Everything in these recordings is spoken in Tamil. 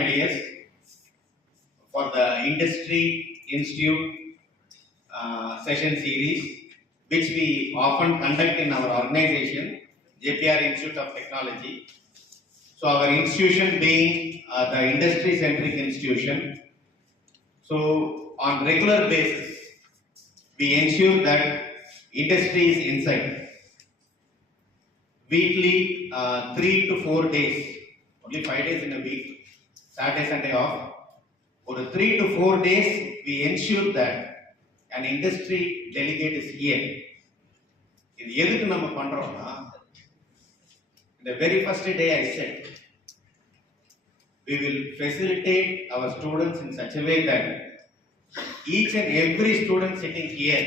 years for the Industry Institute session series, which we often conduct in our organization, JPR Institute of Technology. So our institution being the industry-centric institution, so on regular basis, we ensure that industry is inside. Weekly, 3 to 4 days, only 5 days in a week, Saturday, Sunday off. For 3 to 4 days, we ensure that an industry delegate is here. இது எதுக்கு நம்ம பண்றோம்னா, the very first day I said, we will facilitate our students in such a way that each and every student sitting here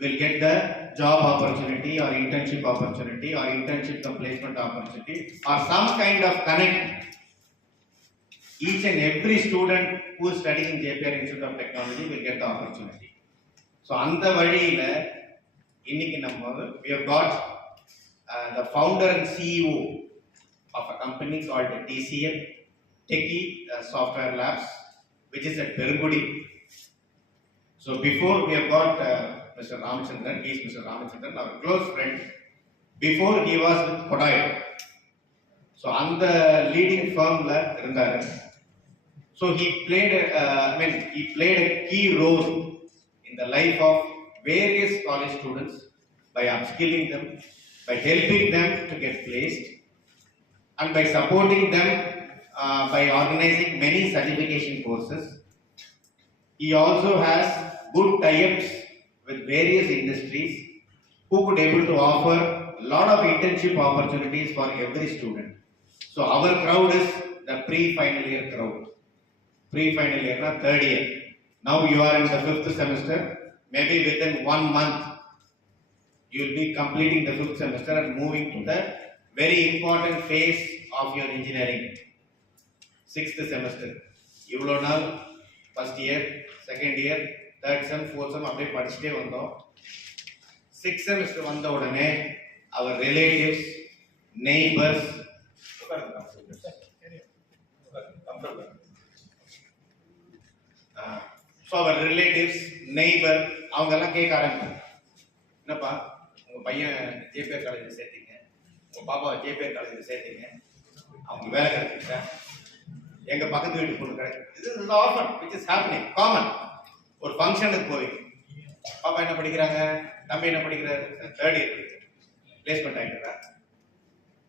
will get the job opportunity or internship opportunity or internship placement opportunity or some kind of connect. Each and every student who is studying in JPR Institute of Technology will get the opportunity. So அந்த வழியில இன்னைக்கு நம்ம we have got the founder and CEO of a company called TCL Techie Software Labs, which is at Perugudi. So before we have got Mr. Ramachandran, he is Mr. Ramachandran, our close friend. Before he was with Kodayo. So அந்த leading firm la இருந்தாரு. So he played a key role in the life of various college students by upskilling them, by helping them to get placed, and by supporting them by organizing many certification courses. He also has good tie-ups with various industries who could able to offer a lot of internship opportunities for every student. So our crowd is the pre-final year crowd. Pre-final year na third year. Now you are in the 5th semester. Maybe within 1 month you will be completing the 5th semester and moving to the very important phase of your engineering. 6th semester. இவ்வளோ நாள் first year, second year, third sem, fourth sem அப்படியே படிச்சுட்டே வந்தோம். 6th semester வந்த உடனே our relatives, neighbors, so our relatives, neighbor, அவங்க எல்லாம் கேட்க ஆரம்பிப்பாங்க. என்னப்பா உங்க பையன் ஜேபிஆர் காலேஜில் சேர்த்தீங்க, உங்க பாப்பா ஜேபிஆர் காலேஜில் சேர்த்தீங்க, அவங்க வேலை கிடைச்சிட்டா, எங்க பக்கத்து வீட்டு பொண்ணு கிடைக்கும். இது offer which is happening, common. ஒரு ஃபங்க்ஷனுக்கு போய் பாப்பா என்ன படிக்கிறாங்க, தம்பி என்ன படிக்கிறாரு, தேர்ட் இயர் படிக்கிறார், பிளேஸ்மெண்ட் ஆகிட்டாரா?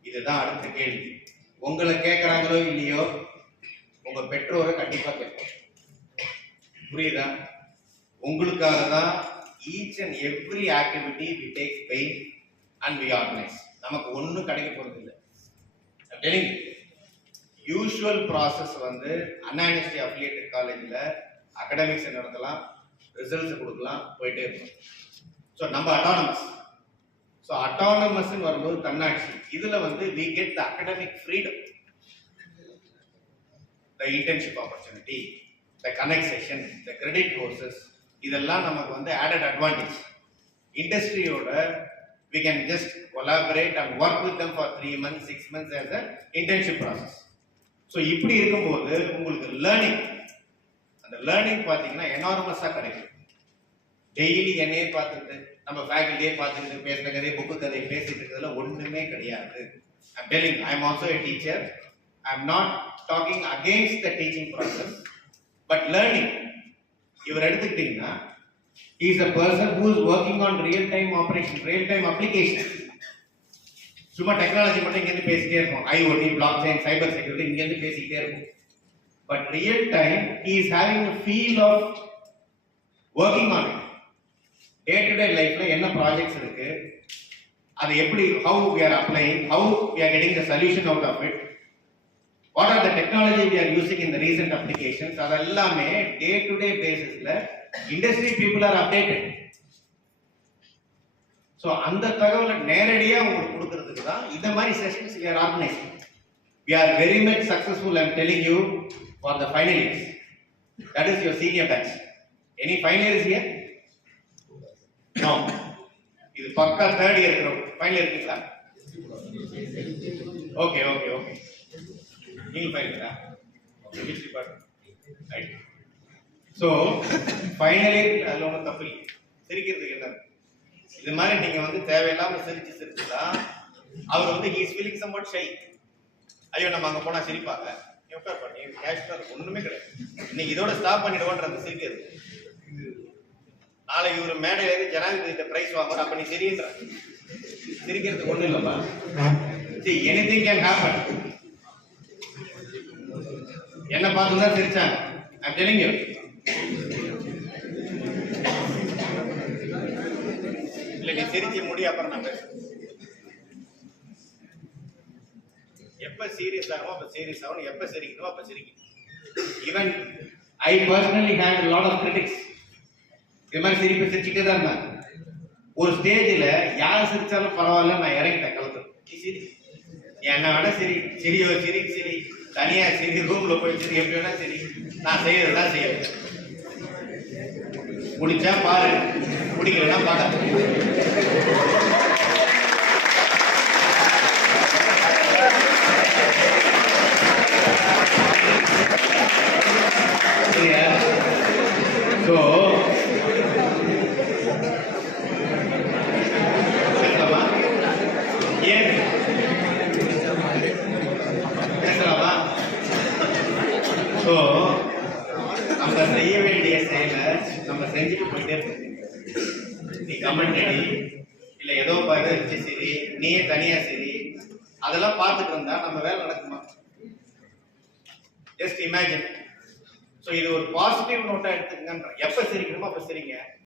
இதுதான் அடுத்த கேள்வி. உங்களை கேட்கறாங்களோ இல்லையோ, உங்க பெற்றோரை கண்டிப்பா கேட்பாங்க. புரியுதா? உங்களுக்காக தான் each and every activity we take pain and we organise. நமக்கு ஒன்றும் கிடைக்க போறது இல்லை. டெலிங் யூஷுவல் ப்ராசஸ் வந்து அண்ணா யூனிவர்சிட்டி அஃபிலியேட்டட் காலேஜில் அகடமிக்ஸ் நடத்தலாம், ரிசல்ட்ஸ் கொடுக்கலாம், போயிட்டே இருக்கும். ஸோ நம்ம அட்டானமஸ். ஸோ அட்டானமஸ்ன்னு வரும்போது தன்னாட்சி. இதுல வந்து we get the academic freedom, the internship opportunity, the connect session, the credit courses, இதெல்லாம் நமக்கு வந்து ஆடட் அட்வான்டேஜ். இண்டஸ்ட்ரியோட we can just collaborate and work with them for 3 months, 6 months as a internship process. So இப்படி இருக்கும்போது உங்களுக்கு லேர்னிங், அந்த லேர்னிங் பார்த்தீங்கன்னா எனார்மஸா கிடைக்கும். டெய்லி என்னையே பார்த்துட்டு நம்ம ஃபேக்கல்ட்டியே பார்த்துட்டு பேசுற கதையை புக்கு கதையை பேசிட்டு இருக்கிறதுல ஒன்றுமே கிடையாது. I'm telling you, I am also a teacher. I am not talking against the teaching process, but learning. இவர் எடுத்துக்கிட்டீங்கன்னா he is a person who is working on real time operation, real time application. சும்மா டெக்னாலஜி மட்டும் இங்கேருந்து பேசிட்டே இருக்கும், IoT, blockchain, cyber security இங்கேருந்து பேசிக்கிட்டே இருக்கும். But real time he is having a feel of working on it. Day to day லைஃப்ல என்ன ப்ராஜெக்ட்ஸ் இருக்கு, அது எப்படி, how we are applying, how we are getting the solution out of it, what are the technology we are using in the recent applications, அதெல்லாமே டே டு டே பேசிஸ்ல industry people are updated. So அந்த தகவலை நேரடியா உங்களுக்கு கொடுக்கறதுக்கு தான் இந்த மாதிரி sessions we are organizing. We are very much successful, I am telling you, for the final years. That is your senior batch. Any final years here? No. இது பக்கா தேர்ட் இயர் இருக்கிறோம். ஃபைனல் இயர் இருக்கீங்களா? Okay okay okay. நீங்க ஃபைனல் இருக்கா? which department? Right. So finally அதுல ஒன்றும் தப்பு இல்லை. சிரிக்கிறதுக்கு என்ன? இது மாதிரி நீங்க வந்து தேவையில்லாம சிரிச்சுதான் அவர் வந்து he is feeling somewhat shy. ஐயோ நம்ம அங்க போனா சிரிப்பாங்க. எவ்வளோ பண்ணி கேஷ்ல ஒண்ணுமே கிடையாது. இன்னைக்கு இதோட ஸ்டாப் பண்ணிடுவோன்றது சிரிக்கிறது. நாளைக்கு ஒரு மேடையில இருந்து ஜனாதிபதி பிரைஸ் வாங்குறோம் அப்ப நீ சிரின்ற சிரிக்கிறதுக்கு ஒண்ணும் இல்லப்பா. See, anything can happen. என்ன பார்த்து தான் சிரிச்சாங்க. I'm telling you. இல்ல நீ சிரிச்சு முடி அப்புறம் நான் பேசுறேன். எப்ப சீரியஸ் ஆகணும் அப்ப சீரியஸ் ஆகணும், எப்ப சிரிக்கணும் அப்ப சிரிக்கணும். Even I personally had a lot of critics. இது மாதிரி சிரிப்பு சிரிச்சுட்டே தான் இருந்தாங்க. ஒரு ஸ்டேஜில் யார் சிரிச்சாலும் பரவாயில்ல நான் இறங்கிட்டேன் களத்தில். சிரி என்ன வேணா சரி சிரியோ சிரி தனியா சரி ரூம்ல போய் சரி எப்படி வேணா சரி நான் செய்யறதுதான் செய்யறது. முடிச்சா பாரு பிடிக்கலன்னா பார்க்க. ஸோ ஸோ நம்ம செய்ய வேண்டிய செயலை நம்ம செஞ்சுட்டு போயிட்டே இருக்கோம். நீ கமெண்ட் அடி இல்லை ஏதோ பகிர்ச்சி சரி நீயே தனியா சரி அதெல்லாம் பார்த்துட்டு இருந்தா நம்ம வேலை நடக்குமா? Just imagine. ஸோ இது ஒரு பாசிட்டிவ் நோட்டா எடுத்துக்கங்க. எப்ப சிரிக்கணுமோ அப்ப சரிங்க.